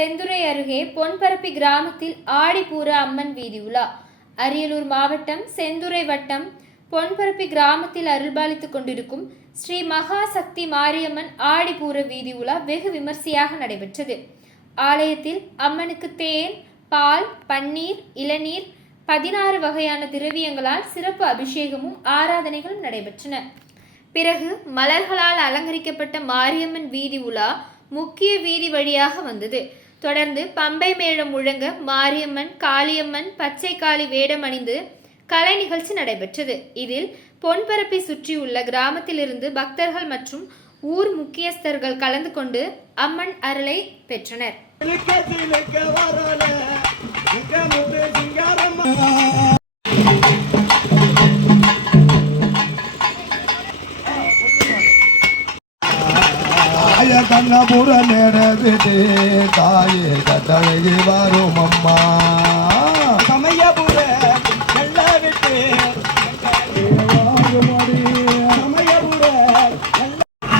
செந்துறை அருகே பொன்பரப்பி கிராமத்தில் ஆடிப்பூர அம்மன் வீதி உலா. அரியலூர் மாவட்டம் செந்துறை வட்டம் பொன்பரப்பி கிராமத்தில் அருள்பாலித்துக் கொண்டிருக்கும் ஸ்ரீ மகாசக்தி மாரியம்மன் ஆடிப்பூர வீதி உலா வெகு விமர்சையாக நடைபெற்றது. ஆலயத்தில் அம்மனுக்கு தேன், பால், பன்னீர், இளநீர், 16 வகையான திரவியங்களால் சிறப்பு அபிஷேகமும் ஆராதனைகளும் நடைபெற்றன. பிறகு மலர்களால் அலங்கரிக்கப்பட்ட மாரியம்மன் வீதி உலா முக்கிய வீதி வழியாக வந்தது. தொடர்ந்து பம்பை மேளம் முழங்க மாரியம்மன், காளியம்மன், பச்சை காளி வேடம் அணிந்து கலை நிகழ்ச்சி நடைபெற்றது. இதில் பொன்பரப்பி சுற்றியுள்ள கிராமத்திலிருந்து பக்தர்கள் மற்றும் ஊர் முக்கியஸ்தர்கள் கலந்து கொண்டு அம்மன் அருளை பெற்றனர். கண்ணபுர நேரது தாயே கட்டழகி வரும் அம்மா.